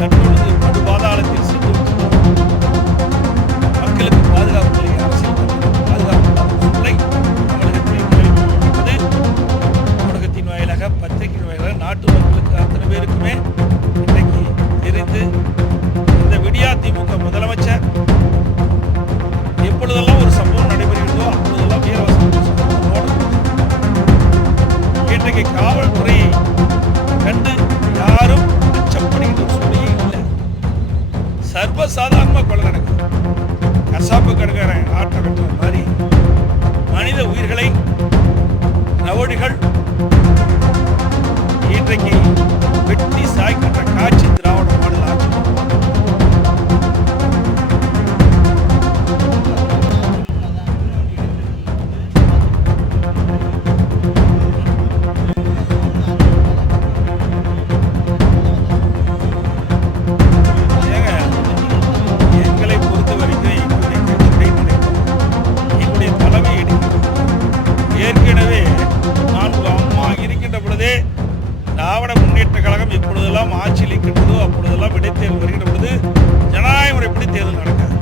சட்ட ஒழுங்கு படுபாதாளத்தில் சென்று மக்களுக்கு பாதுகாப்பு இல்லை, அரசியல் பாதுகாப்பு சூழலை தமிழகத்தில் நிலவிக்கொண்டிருப்பது. ஊடகத்தின் வாயிலாக, பத்திரிகையின் வாயிலாக நாட்டு மக்களுக்கு அத்தனை பேருக்குமே இன்றைக்கு தெரிந்து இந்த விடியா திமுக முதலமைச்சர் எப்பொழுதெல்லாம் ஒரு சம்பவம் நடைபெறுகிறதோ அப்பொழுதெல்லாம் இன்றைக்கு காவல்துறையை கண்டு யாரும் அச்சப்படுகின்ற சூழ்நிலை இல்லை. சர்வசாதாரணமாக கொலை நடக்குது. கசாப்பு கடைக்காரன் ஆட்டை வெட்டுற மாதிரி மனித உயிர்களை ரவுடிகள் இன்றைக்கு வெட்டி சாய்க்கின்ற காட்சி திராவிட மாடல் ஆட்சி. எங்களை பொறுத்த வரைக்கும் எங்களுடைய தலைமை எடுக்கிறது. ஏற்கனவே நான் அம்மா இருக்கின்ற பொழுதே திராவிட முன்னேற்ற கழகம் எப்பொழுதெல்லாம் ஆட்சியில் இருக்கின்றதோ அப்பொழுதெல்லாம் இடைத்தேர்தல் வருகின்ற பொழுது ஜனநாயக முறைப்படி தேர்தல் நடக்காது.